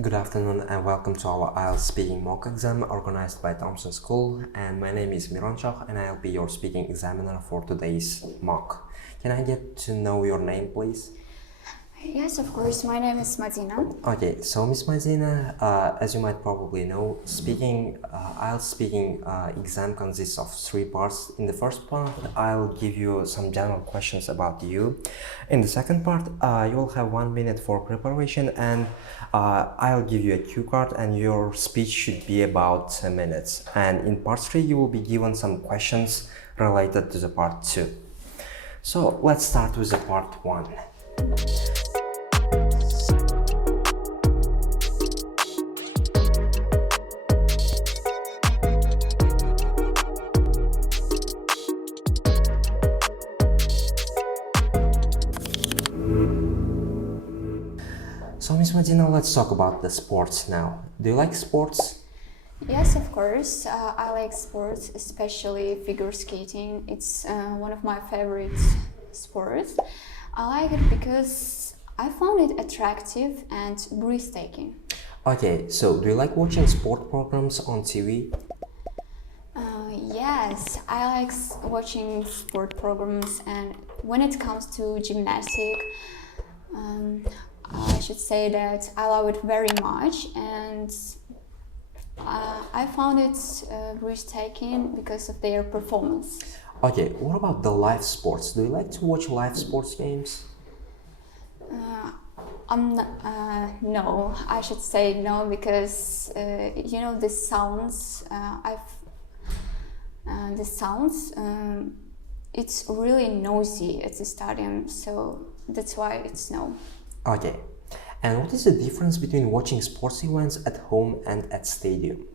Good afternoon and welcome to our IELTS speaking mock exam organized by Thompson School, and my name is Mironshoh and I'll be your speaking examiner for today's mock. Can I get to know your name, please? Yes, of course. My name is Madina. Okay, so Miss Madina, as you might probably know, IELTS speaking exam consists of 3 parts. In the first part, I'll give you some general questions about you. In the second part, you'll have 1 minute for preparation, and I'll give you a cue card, and your speech should be about 10 minutes. And in part 3, you will be given some questions related to the part 2. So let's start with the part 1. So Miss Madina, let's talk about the sports now. Do you like sports? Yes, of course. I like sports, especially figure skating. It's one of my favorite sports. I like it because I found it attractive and breathtaking. Okay, so do you like watching sport programs on TV? Yes, I like watching sport programs, and when it comes to gymnastic, I should say that I love it very much, and I found it breathtaking because of their performance. Okay, what about the live sports? Do you like to watch live sports games? No, I should say no, because the sounds. It's really noisy at the stadium, so that's why it's no. Okay, and what is the difference between watching sports events at home and at stadium?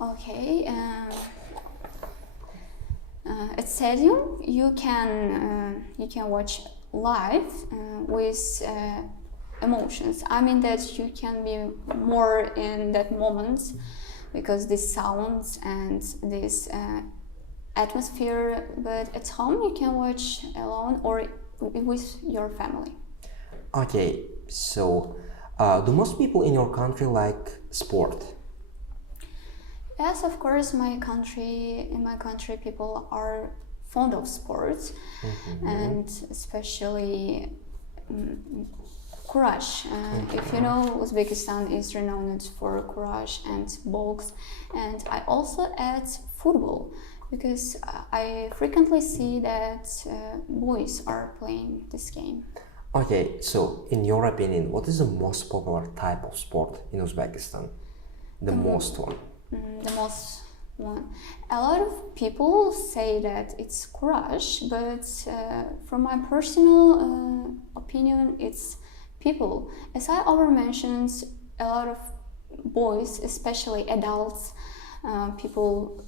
Okay, at stadium you can watch live with emotions. I mean that you can be more in that moment because these sounds and this atmosphere. But at home you can watch alone or with your family. Okay, so do most people in your country like sport? Yes, of course. In my country, people are fond of sports, and especially courage. If you know, Uzbekistan is renowned for courage and box, and I also add football because I frequently see that boys are playing this game. Okay, so in your opinion, what is the most popular type of sport in Uzbekistan? The most one. A lot of people say that it's courage, but from my personal opinion, it's people. As I already mentioned, a lot of boys, especially adults, people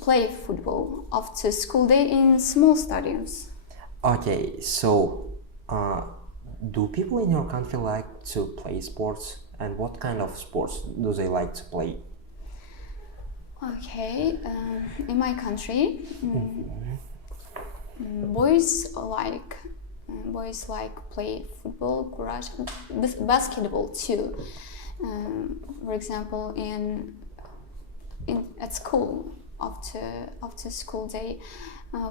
play football after school day in small stadiums. Okay, so do people in your country like to play sports, and what kind of sports do they like to play? Okay, in my country, boys like play football, courage, basketball too. For example, at school after school day.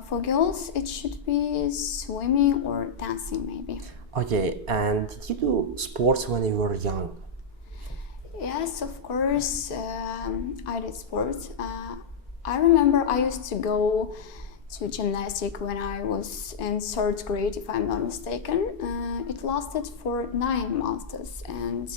For girls, it should be swimming or dancing, maybe. Okay, and did you do sports when you were young? Yes, of course, I did sports. I remember I used to go to gymnastic when I was in 3rd grade, if I'm not mistaken. It lasted for 9 months, and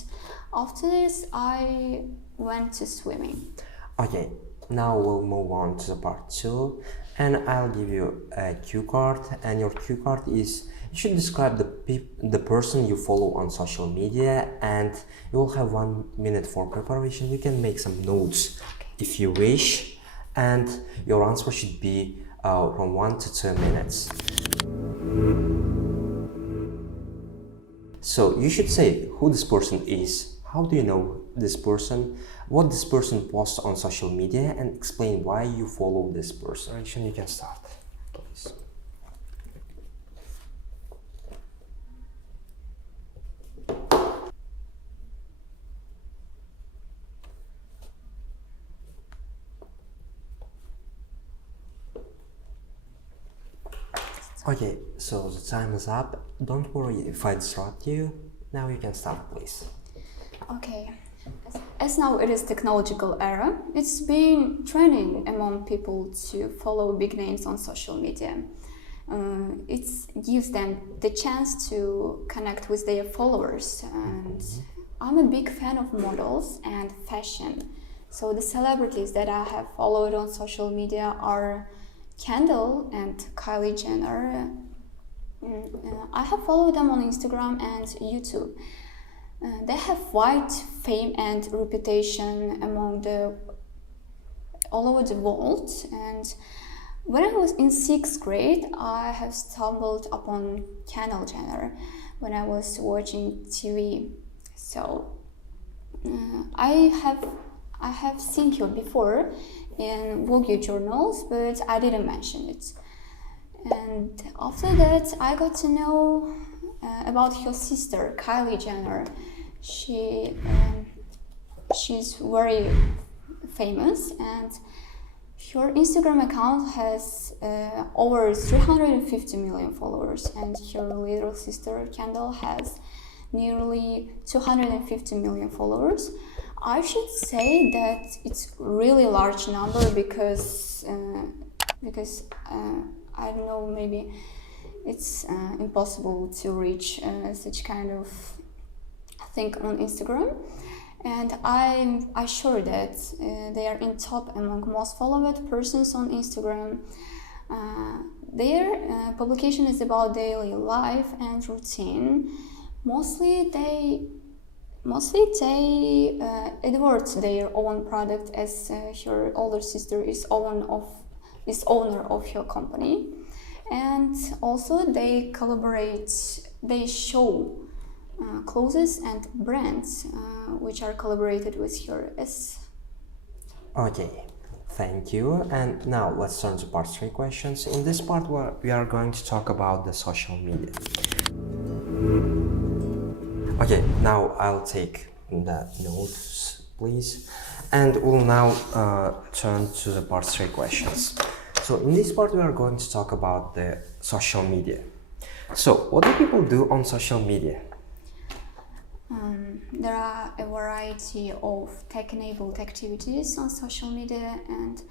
after this I went to swimming. Okay, now we'll move on to the part 2, and I'll give you a cue card, and your cue card is you should describe the person you follow on social media, and you will have 1 minute for preparation. You can make some notes if you wish, and your answer should be from 1 to 2 minutes. So you should say who this person is, how do you know this person, what this person posts on social media, and explain why you follow this person. You can start, please. Okay, so the time is up. Don't worry if I disrupt you. Now you can start, please. Okay. As now it is technological era, it's been trending among people to follow big names on social media. It gives them the chance to connect with their followers, and I'm a big fan of models and fashion. So the celebrities that I have followed on social media are Kendall and Kylie Jenner. I have followed them on Instagram and YouTube. They have wide fame and reputation all over the world. And when I was in 6th grade, I have stumbled upon Kendall Jenner when I was watching TV. So I have seen her before in Vogue journals, but I didn't mention it. And after that, I got to know about her sister, Kylie Jenner. She's very famous, and her Instagram account has over 350 million followers, and her little sister, Kendall, has nearly 250 million followers. I should say that it's really large number because I don't know, maybe it's impossible to reach such kind of thing on Instagram, and I'm sure that they are in top among most followed persons on Instagram. Their publication is about daily life and routine. Mostly they advert their own product, as her older sister is owner of her company, and also they collaborate. They show clothes and brands which are collaborated with her. Okay, thank you. And now let's turn to part 3 questions. In this part, we are going to talk about the social media. Okay, now I'll take the notes, please. And we'll now turn to the part 3 questions. So in this part, we are going to talk about the social media. So what do people do on social media? There are a variety of tech-enabled activities on social media, and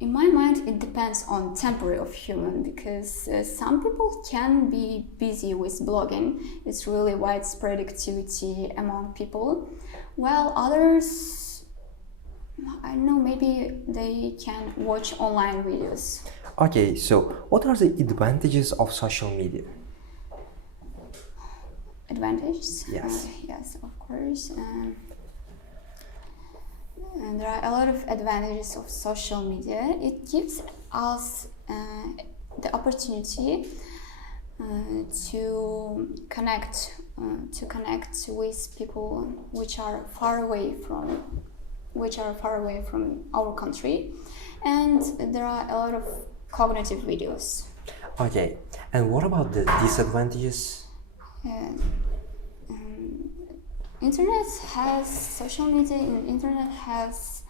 in my mind it depends on temperament of human, because some people can be busy with blogging. It's really widespread activity among people, while others, I don't know, maybe they can watch online videos. Okay, so what are the advantages of social media? Advantages? Yes. Yes, of course. And there are a lot of advantages of social media. It gives us the opportunity to connect with people which are far away from our country, and there are a lot of cognitive videos. Okay, and what about the disadvantages? Social media in internet has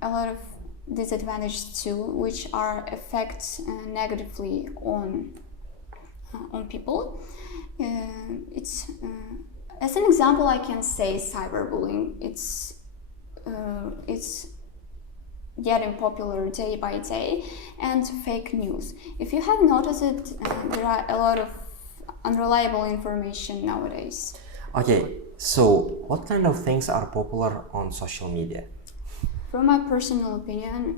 a lot of disadvantages too, which are affect negatively on people. It's as an example, I can say cyberbullying. It's getting popular day by day, and fake news. If you have noticed it, there are a lot of unreliable information nowadays. Okay, so what kind of things are popular on social media? From my personal opinion,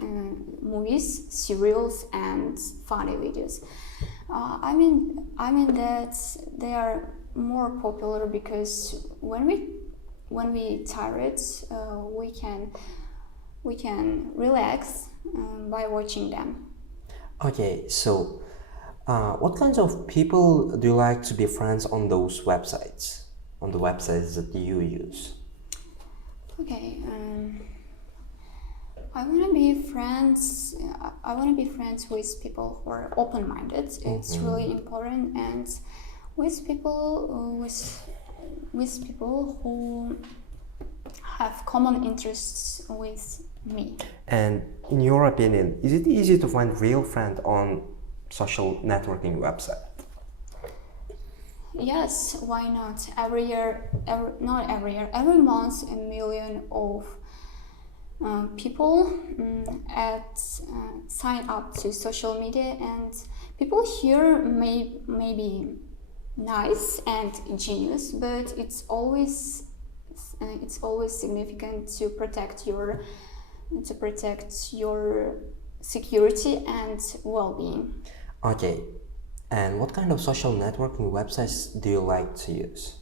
movies, serials, and funny videos. I mean that they are more popular because when we tired, we can relax by watching them. Okay, so what kinds of people do you like to be friends on those websites? On the websites that you use? Okay, I want to be friends. I want to be friends with people who are open-minded. It's really important, and with people who have common interests with me. And in your opinion, is it easy to find real friend on social networking website? Yes, why not? Every month a million of people sign up to social media, and people here may be nice and genius, but it's always significant to protect your security and well-being. Okay, and what kind of social networking websites do you like to use?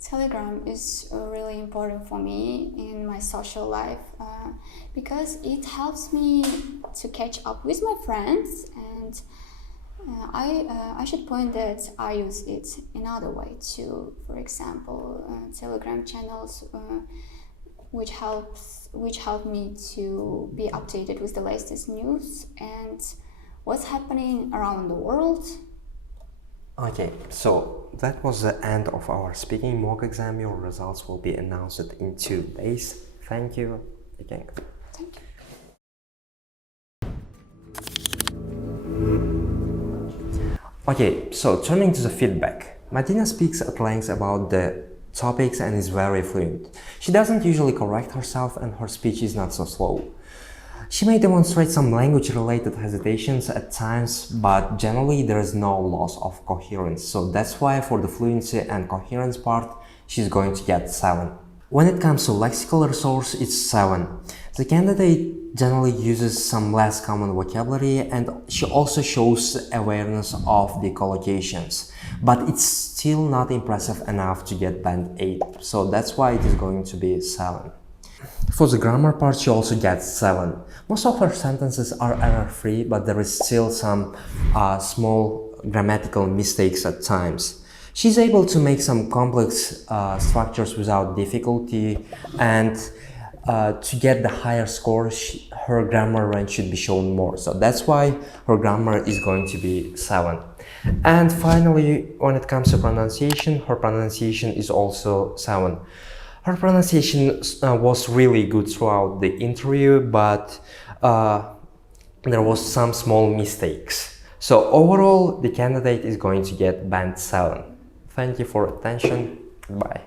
Telegram is really important for me in my social life because it helps me to catch up with my friends, and I should point that I use it another way too. For example, Telegram channels which help me to be updated with the latest news and what's happening around the world. Okay, so that was the end of our speaking mock exam. Your results will be announced in 2 days. Thank you again. Thank you. Okay, so turning to the feedback. Madina speaks at length about the topics and is very fluent. She doesn't usually correct herself and her speech is not so slow. She may demonstrate some language-related hesitations at times, but generally there is no loss of coherence. So that's why for the fluency and coherence part, she's going to get 7. When it comes to lexical resource, it's 7. The candidate generally uses some less common vocabulary, and she also shows awareness of the collocations. But it's still not impressive enough to get band 8. So that's why it is going to be 7. For the grammar part, she also gets 7. Most of her sentences are error-free, but there is still some small grammatical mistakes at times. She's able to make some complex structures without difficulty, and to get the higher score, her grammar range should be shown more. So that's why her grammar is going to be 7. And finally, when it comes to pronunciation, her pronunciation is also 7. Her pronunciation was really good throughout the interview, but there was some small mistakes. So overall, the candidate is going to get band 7. Thank you for attention. Bye.